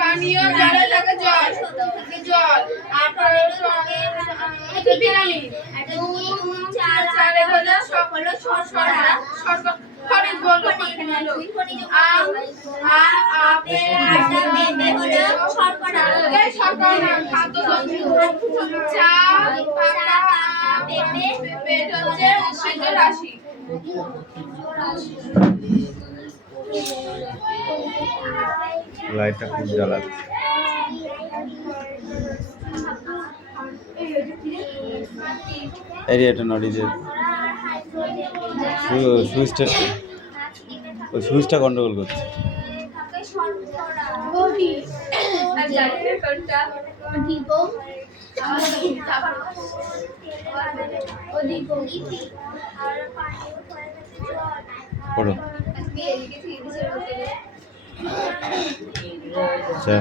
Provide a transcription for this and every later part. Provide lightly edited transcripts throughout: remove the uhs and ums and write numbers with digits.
পানীয় জলে থাকে জল জল চালে হলো শর্করা খনিজ বলবো শর্করা খাদ্য চা পেঁপে হচ্ছে উৎসিত রাশি লাইটটা খুব জ্বালাচ্ছে। এই এটা নড়ি যে সুইচটা গন্ডগোল করছে। পড়ো। আচ্ছা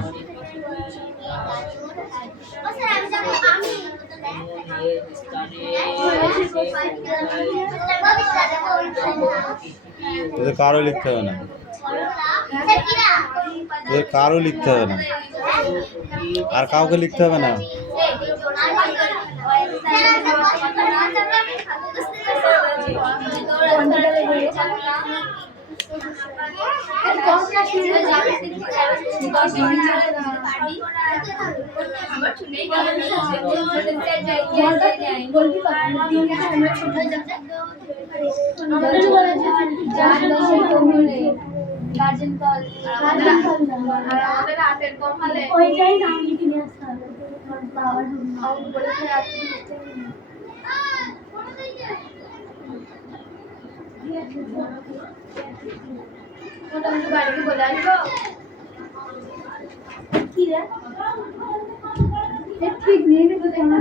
কারো লিখতে হবে না, কারো লিখতে হবে না, আর কাউকে লিখতে হবে না।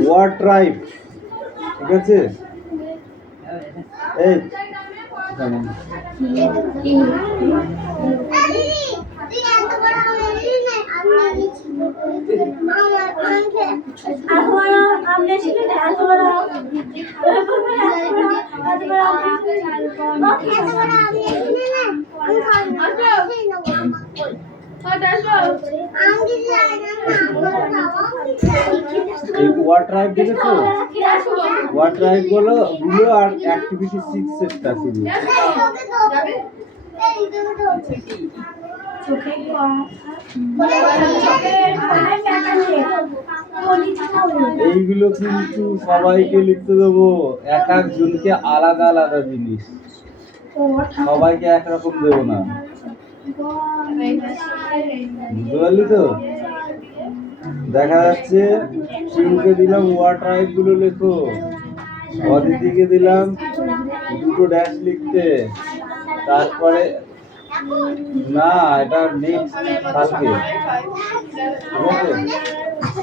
ওয়ার ট্রাইব, ঠিক আছে। এই ওয়ার ট্রাইব দেখেছো? ওয়ার ট্রাইব গুলো আর অ্যাক্টিভিটি 6 সেটটা শুরু। এইগুলো কিন্তু সবাইকে লিখতে দেবো, এক একজনকে আলাদা আলাদা জিনিস, সবাইকে একরকম দেবো না, বুঝতে পারলি তো? দেখা যাচ্ছে শিবকে দিলাম ওয়ার ট্রাইব গুলো লেখো, অদিতিকে দিলাম দুটো ড্যাশ লিখতে, তারপরে না এটা নেক্সট কালকে, ঠিক আছে?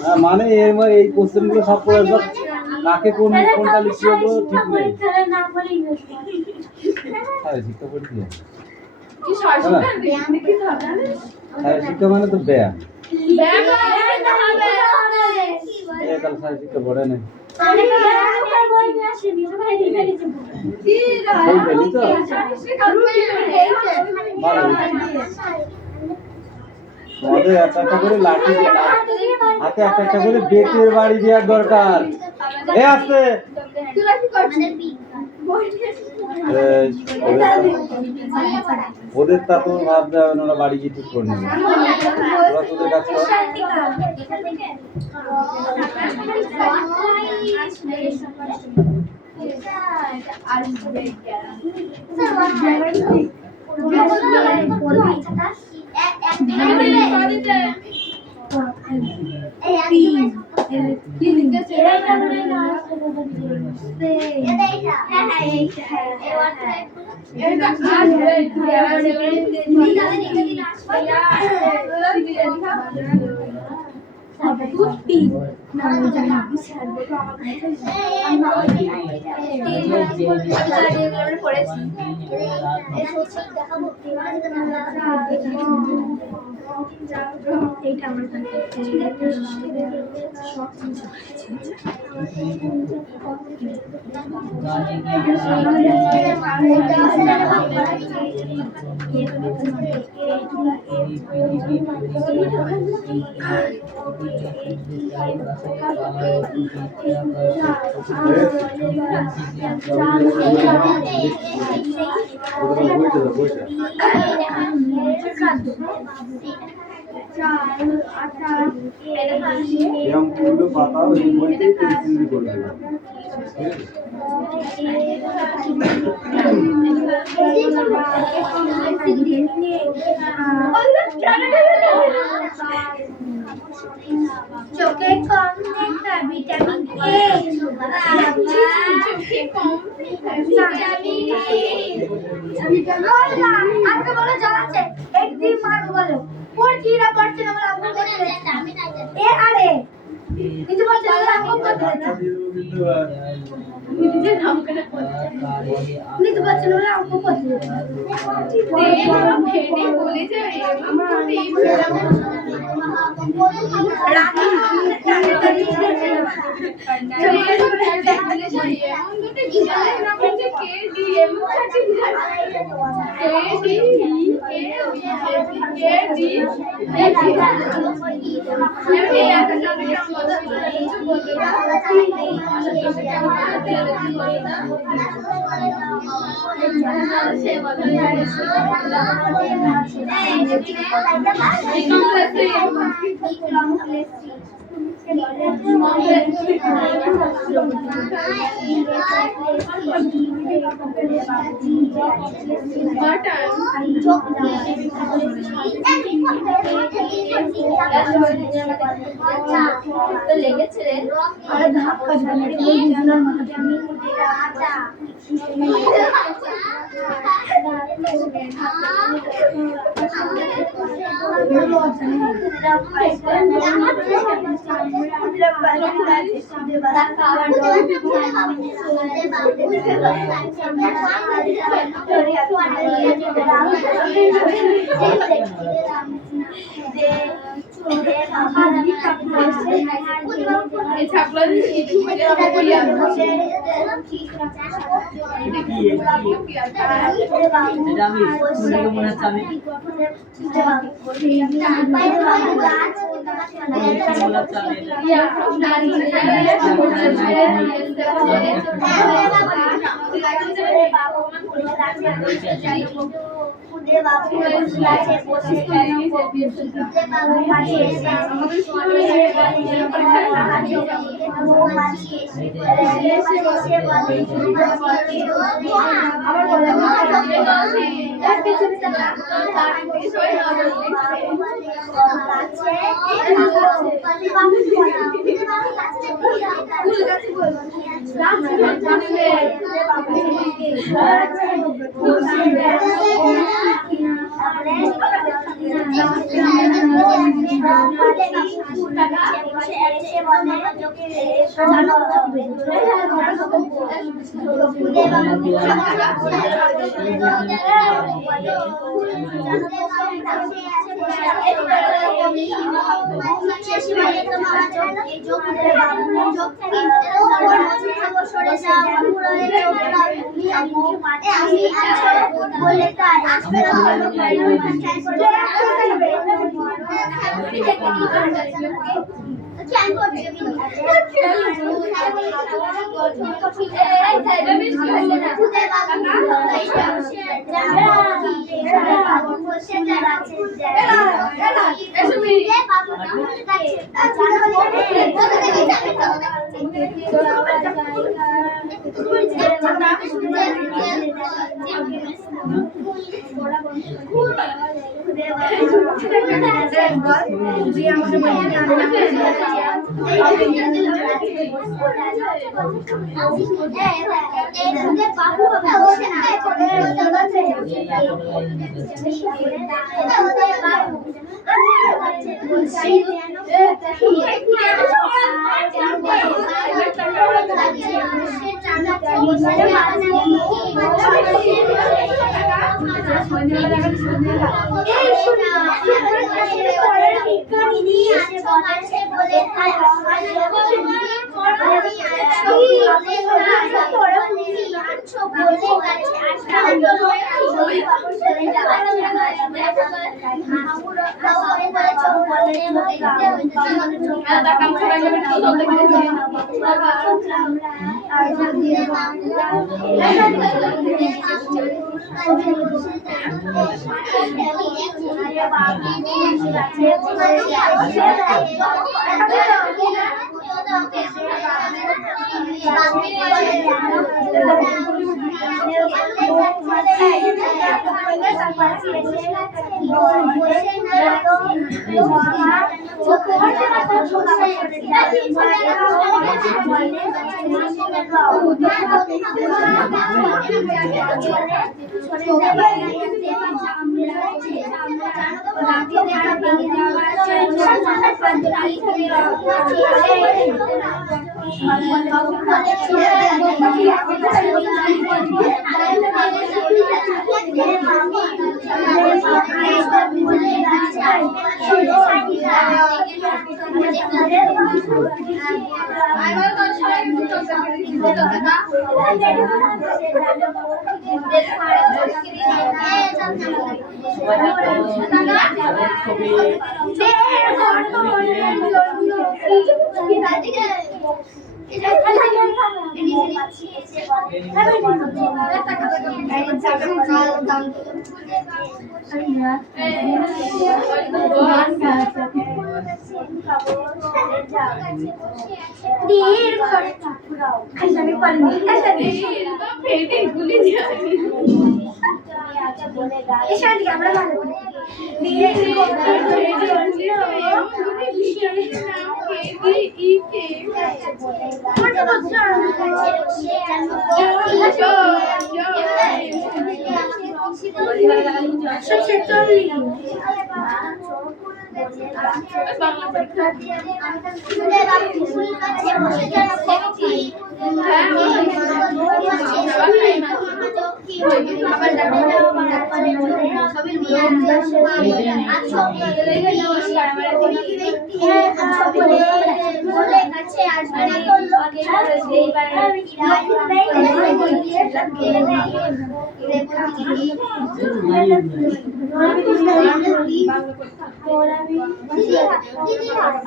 না মানে এই কোশ্চেন গুলো সব করে একবার কাকে কোনটা লিখতে হবে ঠিক নেই। হ্যাঁ শিক্ষা পড়ি হ্যাঁ শিক্ষা মানে তো ব্যয়া কাল সারা শিক্ষা পড়ে নেই আমাদের একটা করে লাঠি হাতে একটা করে বেতের বাড়ি দেওয়ার দরকার। এ আসতে ওদের তা তো ভাবতে হবে না, ওরা বাড়ি গিয়ে ঠিক করে নেবে। ওরা তোদের কাছে এইটা আমার সব এরকম পুরো পাতা ওই বইতেই পেন্সিল দিয়ে করে দেবে। চোখে কম দেখা ভিটামিন এ চোখে কম ভিটামিন আজকে বলো জ্বালাচ্ছে একদিন মার বলো পড়ছিরা পড়ছে না বলে আমরা বলতে আমি না এ আরে কিছু বলছে না আমি বলতে নিজে নাম করে কিছু বলছে না আমি বলতে ভেড়ে বলে যায় আমার রাখি লেগেছে রে আরে ধাক্কা দিলাম এই দুজনের মাথাতে আমি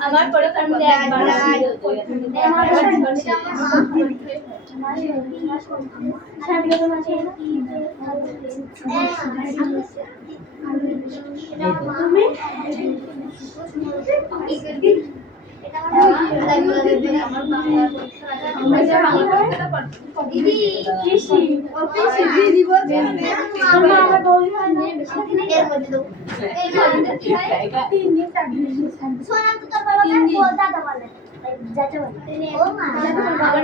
আমার পরে ফ্যামিলি একবার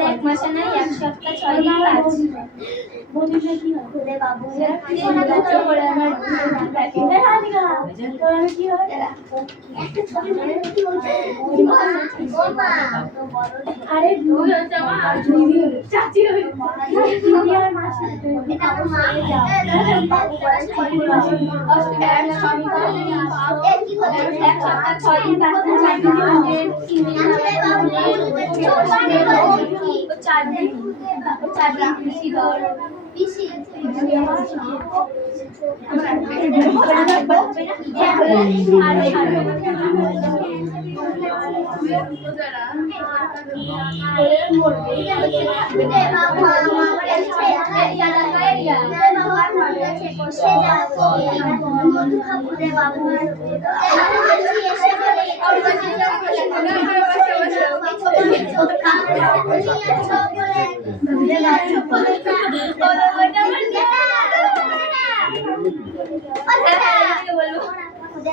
এক মাসে নাই এক সপ্তাহ 6 দিন আছে বলিলে কি হবে বাবু করে আমার কি হয় একটা ছবি মনে কি হচ্ছে ও মা আরে ভুল হচ্ছে আমার চাচি হই দুনিয়ার মাসি এটা আমার মা বাবু বলেন ছবি এক সপ্তাহ কি হলো এক সপ্তাহ 6 দিন বাকি 4 দিন আছে 3 দিন আছে বাবু 4 দিন বেশি ধর বেশি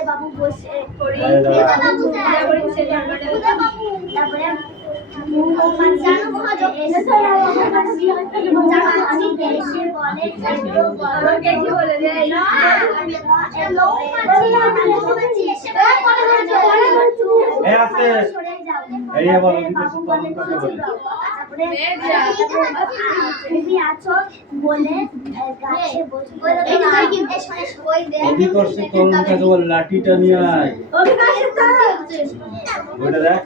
বাবু বসে পড়ি বাবু তারপরে জানো মহাজক এসে বলে দেয় না লোক মাছি এসে বলে এই আবার অধিবাসী তরুণ কাকে বলে? তুমি আছো বলে গাছে বসে অধিকর্ষে তরুণ কাকে বলে? লাঠিটা নিয়ে আয়। ওইটা দেখ।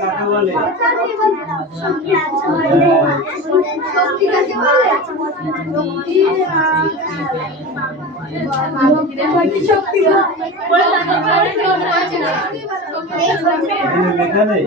কাকে বলে? লেখা নেই।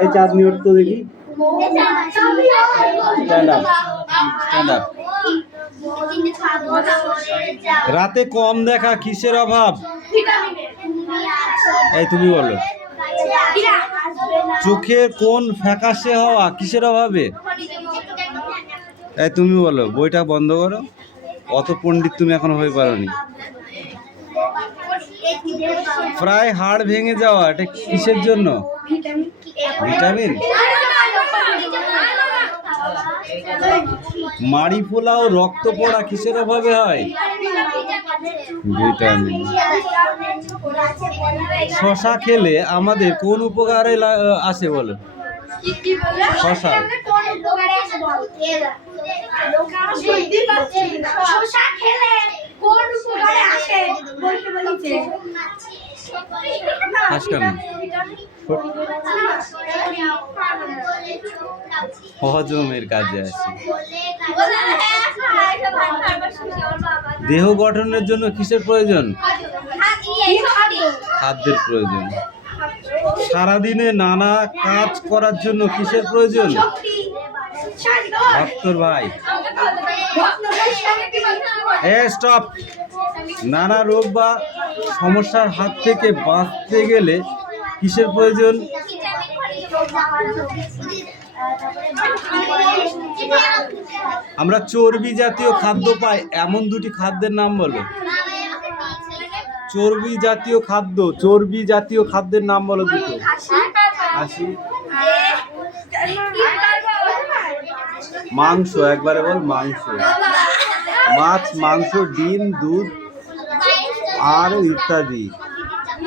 এই চাঁদনি উঠতো দেখি। Stand up, stand up. রাতে কম দেখা কিসের অভাব? এই তুমি বলো। চোখের কোন ফ্যাকাশে হওয়া কিসের অভাবে? এই তুমি বলো। বইটা বন্ধ করো। অত পণ্ডিত তুমি এখন হয়ে পারোনি। প্রায় হাড় ভেঙে যাওয়া এটা কিসের জন্য? ভিটামিন। মাড়ি ফোলা ও রক্ত পড়া কিসের অভাবে হয়? ভিটামিন। শশা খেলে আমাদের কোন উপকারে আসে বলো? শশা। হজমের কাজে আসে। দেহ গঠনের জন্য কিসের প্রয়োজন? খাদ্যের প্রয়োজন। সারাদিনে নানা কাজ করার জন্য কিসের প্রয়োজন? ভক্তর ভাই। স্টপ। নানা রোগ বা সমস্যার হাত থেকে বাঁচতে গেলে কিসের প্রয়োজন? আমরা চর্বি জাতীয় খাদ্য পাই এমন দুটি খাদ্যের নাম বলো। চর্বি জাতীয় খাদ্য, চর্বি জাতীয় খাদ্যের নাম বলো দুটো। হাসি। মাংস, একবারে বল। মাংস, মাছ, মাংস, ডিম, দুধ আর ইত্যাদি।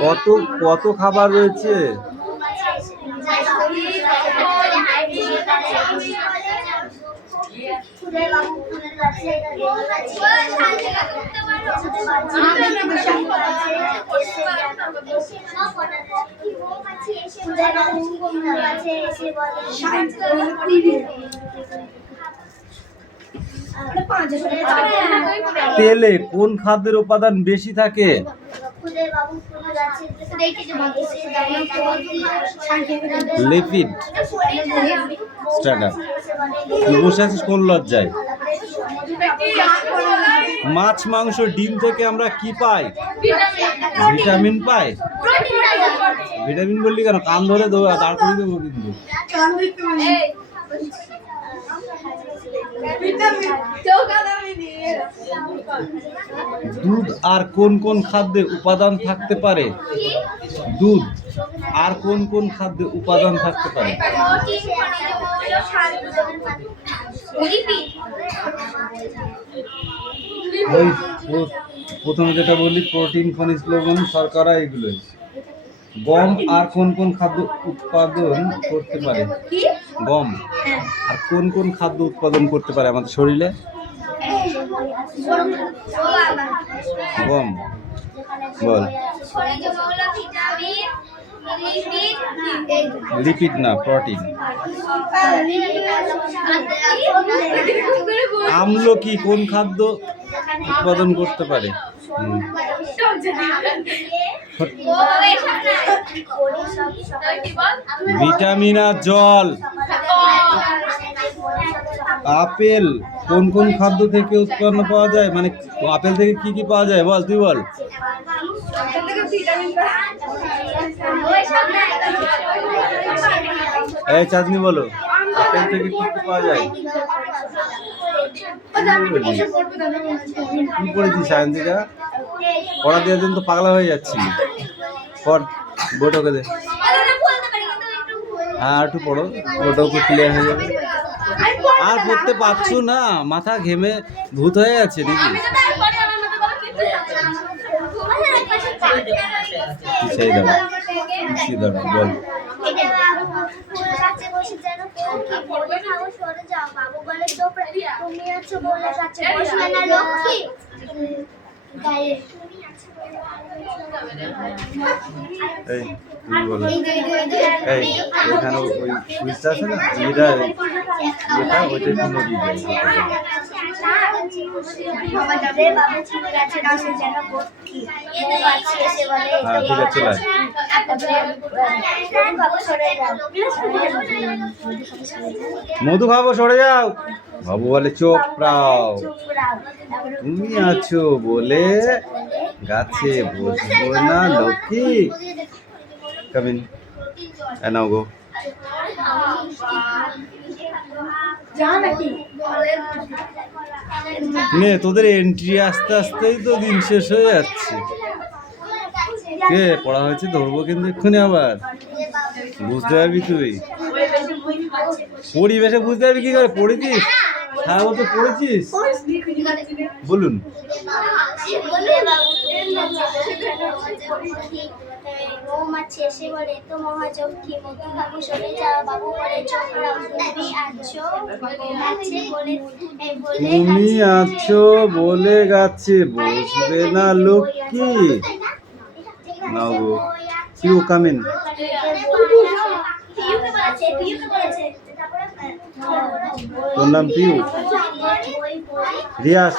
কত কত খাবার রয়েছে। তেলে কোন খাদ্যের উপাদান বেশি থাকে? লিপিড। Stand up. তুই বসে আছিস কোন লজ্জায়? মাছ মাংস ডিম থেকে আমরা কি পাই? ভিটামিন পাই। ভিটামিন বললি কেন? কান ধরে দেবো, দাঁড় করে দেবো কিন্তু। দুধ আর কোন কোন খাদ্যে উপাদান থাকতে পারে? দুধ আর কোন কোন খাদ্যে উপাদান থাকতে পারে? ওই প্রথমে যেটা বললি, প্রোটিন, খনিজ লবণ, শর্করা, এগুলোই। গম আর কোন কোন খাদ্য উৎপাদন করতে পারে? গম আর কোন কোন খাদ্য উৎপাদন করতে পারে আমাদের শরীরে? গম। বল। লিপিড না, প্রোটিন। আমলকি কোন খাদ্য উৎপাদন করতে পারে? ভিটামিন আর জল। আপেল কোন কোন খাদ্য থেকে উৎপন্ন পাওয়া যায়? মানে আপেল থেকে কি কি পাওয়া যায়? বল, তুই বল। এই চাঁদনি বলো, আপেল থেকে কি কি পাওয়া যায়? কি পড়েছিস সায়ন্তিকা? পড়া দেওয়ার জন্য তো পাগলা হয়ে যাচ্ছি। পড়, বইটাকে দে। হ্যাঁ, একটু পড়ো, ওটাও কি ক্লিয়ার হয়ে যাবে। আর পড়তে পারছো না, মাথা ঘেমে ভূত হয়ে যাচ্ছে নাকি? পিছিয়ে দাঁড়া, পিছিয়ে দাঁড়া, বল। এই তুমি বলো। এই এখানে ওই সুইচটা আছে না, এটা ওইটা একটু নদী দেয়। হ্যাঁ, ঠিক আছে, চলে মধু খাবো, সরে যাও। বাবু বলে চোখ রাও, তুমি আছো বলে গাছে বসবো না লক্ষ্মী। কামিন, নাও গো। নে, তোদের এন্ট্রি আসতে আসতেই তো দিন শেষ হয়ে যাচ্ছে। কে পড়া হয়েছে ধরবো কিন্তু এক্ষুনি আবার। বুঝতে পারবি তুই? পরিবেশে বুঝতে পারবি কি করে? পড়েছিস? হ্যাঁ, ও তো পড়েছিস। বলুন। মৌমাছি এসে বলে, তো মহাযজ্ঞী মধু খাবো, সরে যা বাবু বলে চোখ রাও, তুমি আছো বলে তুমি আছো বলে গাছে বসবে না লক্ষ্মী। নাও গো, পিউ কামিন। তোর নাম পিউ? রিয়াস।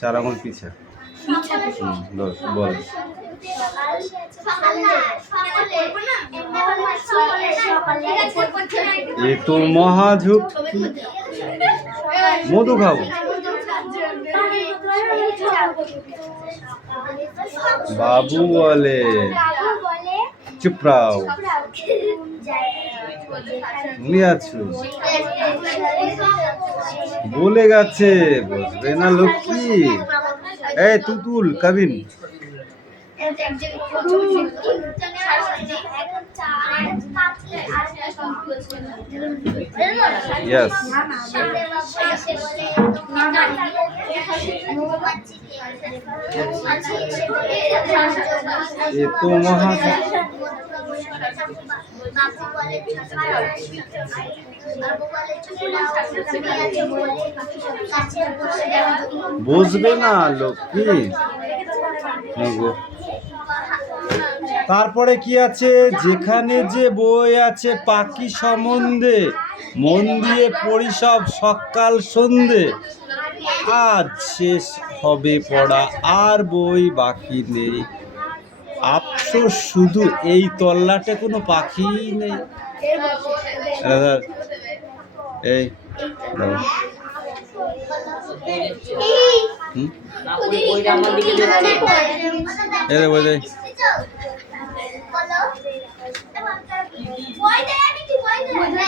চার আঙুল পিছে। বল। এ তো মহাঝুপ। মধু খাও। বাবু বলে চুপ রাও, তুমি আছো বলে গেছে বসবে না লক্ষ্মী। এই তুতুল, কাবিন। Yes. ये तो वहाँ বুঝবে না লক্ষ্মী। তারপরে কি আছে? যেখানে যে বই আছে পাখি সম্বন্ধে, মন দিয়ে পড়ি সব সকাল সন্ধে। আজ শেষ হবে পড়া, আর বই বাকি নেই। আফসোস শুধু এই তল্লাটে কোনো পাখি নেই। এই দাও। এই দে বই দে।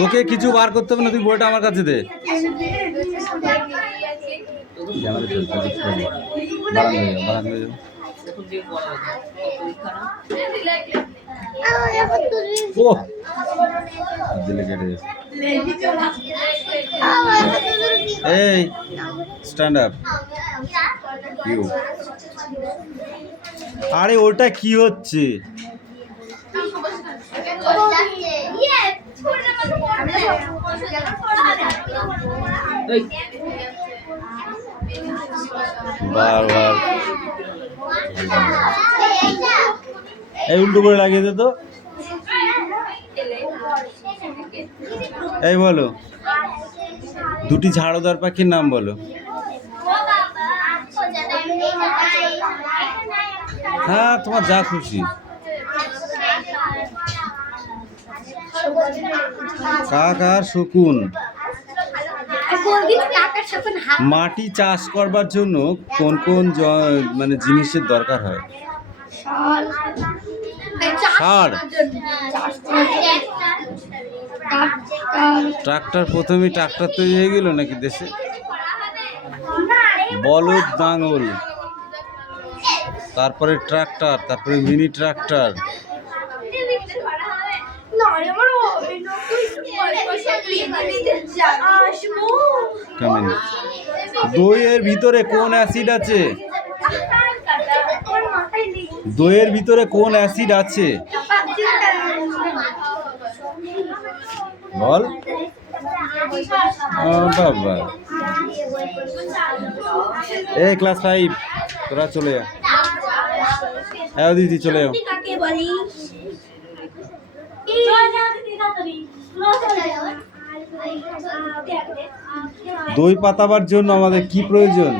তোকে কিছু বার করতে হবে না, তুই বইটা আমার কাছে দে। এই স্ট্যান্ড আপ। আরে ওটা কি হচ্ছে? বারবার এই উল্টো করে লাগিয়ে দে তো। এই বলো, দুটি ঝাড়ুদার পাখির নাম বলো। হ্যাঁ, তোমার যা খুশি। কাক আর শকুন। মাটি চাষ করবার জন্য কোন কোন মানে জিনিসের দরকার হয়? সার। ট্রাক্টর, প্রথমে ট্রাক্টর তৈরি হয়ে গেল নাকি দেশে? বলদ, লাঙ্গল, তারপরে ট্রাক্টর, তারপরে মিনি ট্রাক্টর। দইয়ের ভিতরে কোন অ্যাসিড আছে? দইয়ের ভিতরে কোন অ্যাসিড আছে বল। বাবা, এই ক্লাস 5 তোরা চলে যা। হ্যাঁ দিদি চলে যাও। দই পাতাবার জন্য আমাদের কি প্রয়োজন?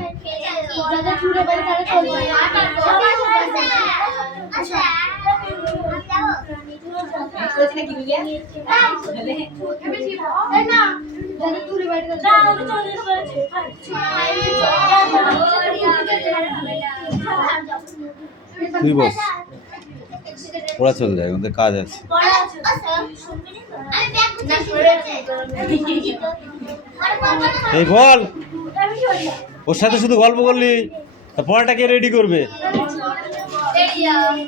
তুই বস, ওরা চলে যায়, ওদের কাজ আছে। এই বল, ওর সাথে শুধু গল্প করলি, তা পড়াটা কে রেডি করবে?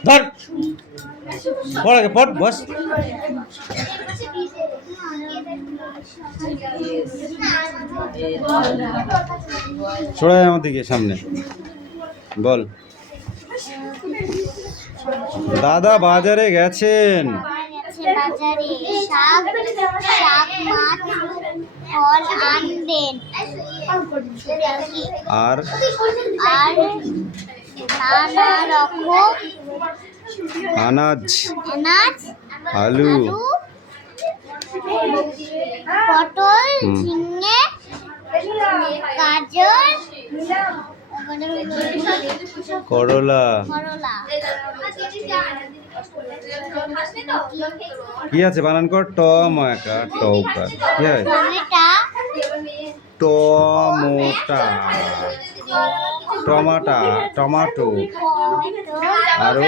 ধর পড়াকে পড়, বস। সরাই আমার দিকে সামনে, বল। দাদা বাজারে গেছেন। আর আনাজ, আলু, পটল, ঝিঙে, গাজর, করলা। কি আছে বানান কর? টমেটা, টৌকা। কি হয়? টমোটা, টমাটা, টমাটো। আরো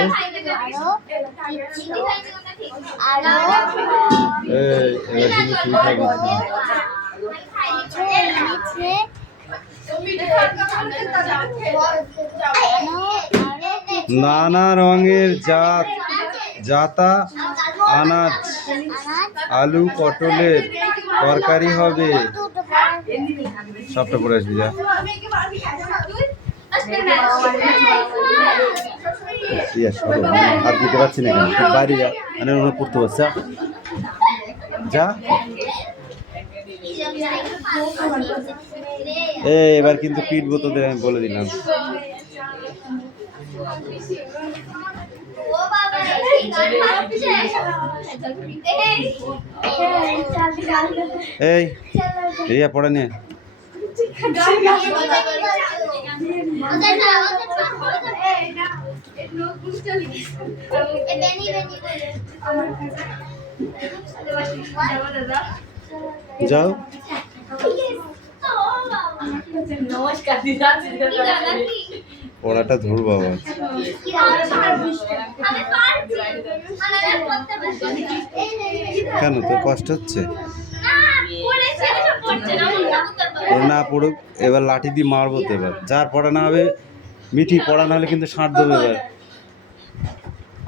এবার কিন্তু তুই খাবি। নানা রঙের জাতা আনাজ, আলু, পটলের তরকারি হবে। সবটা পড়ে আসবি, যা। আর দিতে পারছি না, কেন বাইরে যা, মানে পড়তে পারছি, যা। এবার কিন্তু পিটবো তোদের, আমি বলে দিলাম। এই রিয়া পড়া নিয়ে যাও নমস্কার দিদা পড়াটা ধর বাবা। কেন তোর কষ্ট হচ্ছে? ও না পড়ুক, এবার লাঠি দিয়ে মারবো তো। এবার যার পড়া না হবে, মিঠি পড়া না হলে কিন্তু ষাঁট দেবো এবার,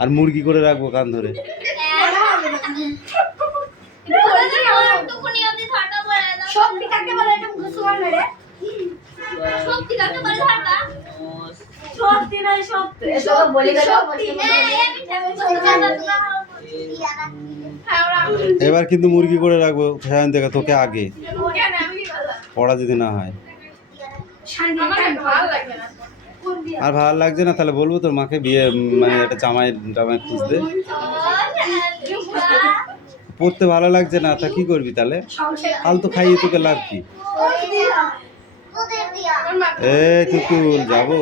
আর মুরগি করে রাখবো কান ধরে। শক্তি কাকে বলে এটা মুখস্থ করবে রে? সত্যি নয় সত্য এসব বলে গেল এবার কিন্তু মুরগি করে রাখবো সায়ন থেকে তোকে আগে, পড়া যদি না হয়। আর ভালো লাগছে না তাহলে বলবো তোর মাকে বিয়ে মানে একটা জামাই জামাই খুঁজতে। পড়তে ভালো লাগছে না তা কি করবি তাহলে? ফালতু খাইয়ে তোকে লাভ কি? এই তুতুল যাবো?